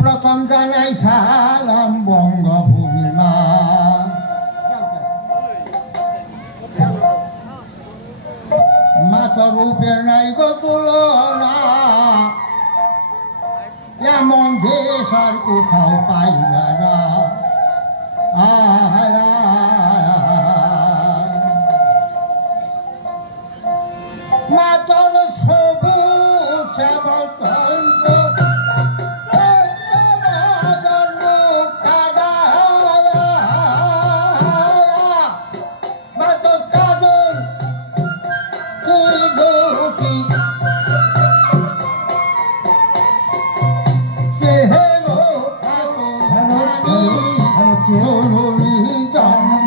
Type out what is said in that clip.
প্রথম জানাই সালাম বঙ্গভূমিমা মাতর রূপের নাই গো এমন দেশ আর কোথাও পাই না মাতর হরি হরি চেরি জানা